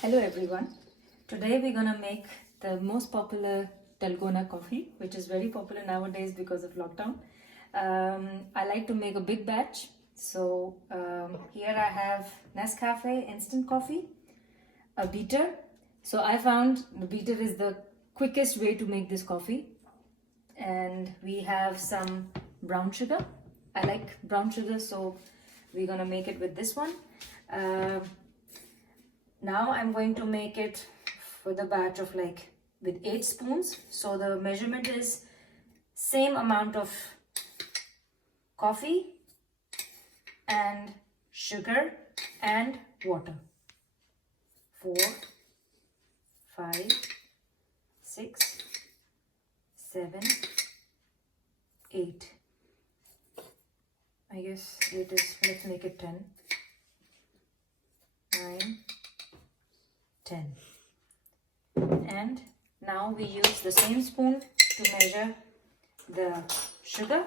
Hello everyone. Today we're gonna make the most popular Dalgona coffee, which is very popular nowadays because of lockdown. I like to make a big batch. So here I have Nescafe instant coffee, a beater. So I found the beater is the quickest way to make this coffee. And we have some brown sugar. I like brown sugar, so we're gonna make it with this one. Now I'm going to make it for the batch of with 8 spoons. So the measurement is same amount of coffee and sugar and water. 4, 5, 6, 7, 8. I guess it is, let's make it 10, 9, 10. And now we use the same spoon to measure the sugar.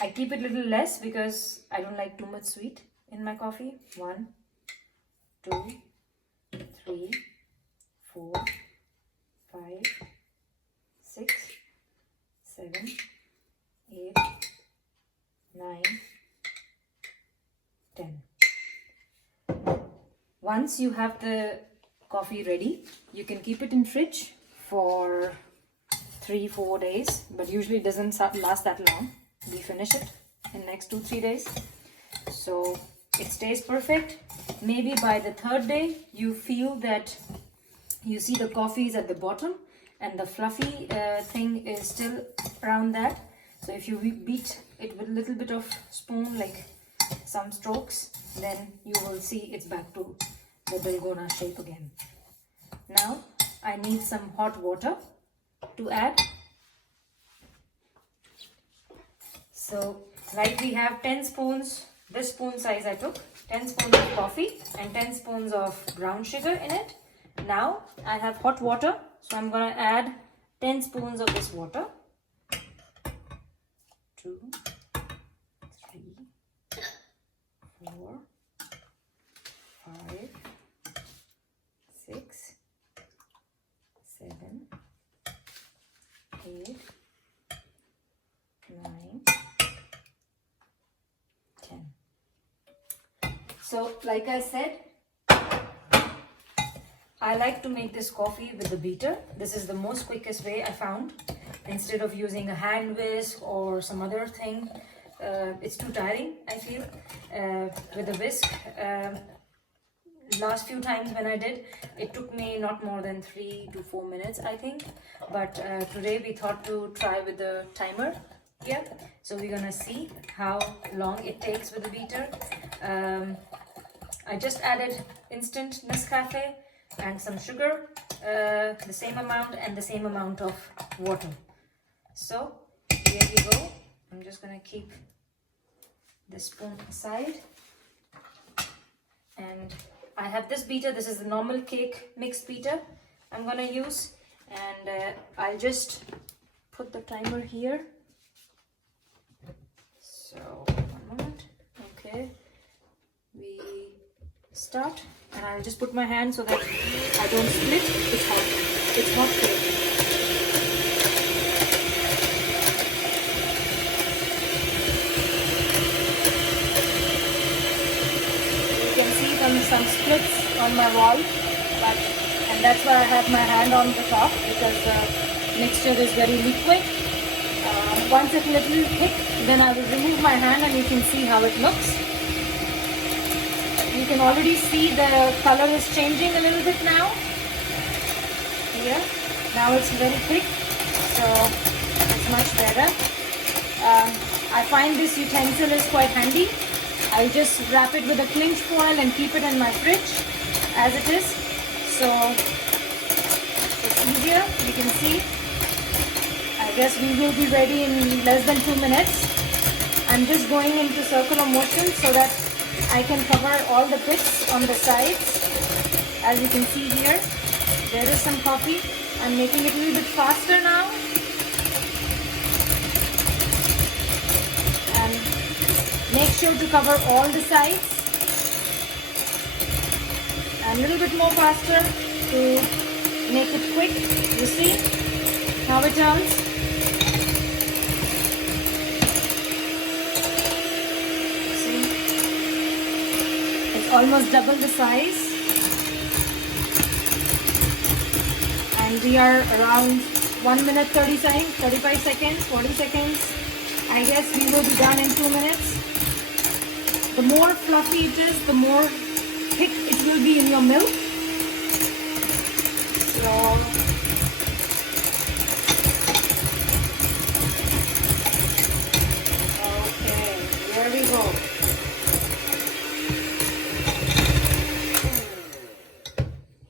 I keep it a little less because I don't like too much sweet in my coffee. 1, 2, 3, 4, 5, 6, 7, 8, 9, 10. Once you have the coffee ready, you can keep it in fridge for 3-4 days, but usually it doesn't last that long. We finish it in next 2-3 days, so it stays perfect. Maybe by the 3rd day you feel that you see the coffee is at the bottom and the fluffy thing is still around that. So if you beat it with a little bit of spoon, like some strokes, then you will see it's back to the Dalgona shape again. Now I need some hot water to add. So we have 10 spoons, this spoon size I took, 10 spoons of coffee and 10 spoons of brown sugar in it. Now I have hot water, so I'm going to add 10 spoons of this water. 2, 3, 4, 5, 6, 7, 8, 9, 10. So like I said, I like to make this coffee with the beater. This is the most quickest way I found. Instead of using a hand whisk or some other thing, it's too tiring, I feel, with a whisk. Last few times when I did, it took me not more than 3 to 4 minutes, I think. But today we thought to try with the timer here. So we're gonna see how long it takes with the beater. I just added instant Nescafe and some sugar, the same amount and the same amount of water. So here we go. I'm just gonna keep this spoon aside, and I have this beater. This is the normal cake mix beater I'm gonna use, and I'll just put the timer here. So 1 moment. Okay, we start, and I'll just put my hand so that I don't split. It's hot. It's hot cake. Some splits on my wall, and that's why I have my hand on the top, because the mixture is very liquid. Once it's a little thick, then I will remove my hand and you can see how it looks. You can already see the color is changing a little bit now. Here, now it's very thick, so it's much better. I find this utensil is quite handy. I'll just wrap it with a cling foil and keep it in my fridge as it is. So it's easier. You can see. I guess we will be ready in less than 2 minutes. I'm just going into circular motion so that I can cover all the bits on the sides. As you can see here, there is some coffee. I'm making it a little bit faster now. Make sure to cover all the sides and a little bit more faster to make it quick. You see how it turns? See? It's almost double the size. And we are around 1 minute 30 seconds, 35 seconds, 40 seconds. I guess we will be done in 2 minutes. The more fluffy it is, the more thick it will be in your milk. So, okay, here we go.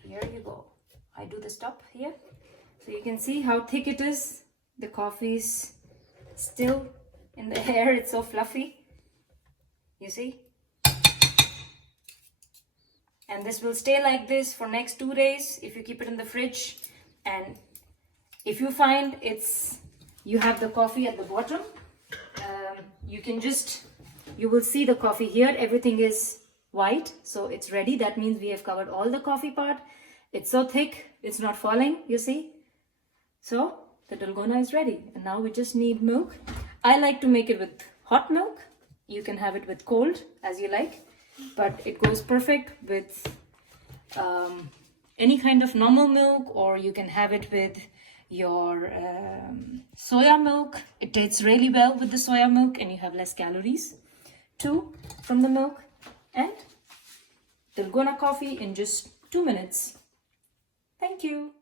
Here you go. I do the stop here. So you can see how thick it is. The coffee is still in the air. It's so fluffy. You see? And this will stay like this for next 2 days if you keep it in the fridge. And if you find you have the coffee at the bottom, you will see the coffee here. Everything is white, so it's ready. That means we have covered all the coffee part. It's so thick, it's not falling, you see? So the Dalgona is ready. And now we just need milk. I like to make it with hot milk. You can have it with cold as you like, but it goes perfect with any kind of normal milk, or you can have it with your soya milk. It tastes really well with the soya milk, and you have less calories too from the milk. And Dalgona coffee in just 2 minutes. Thank you.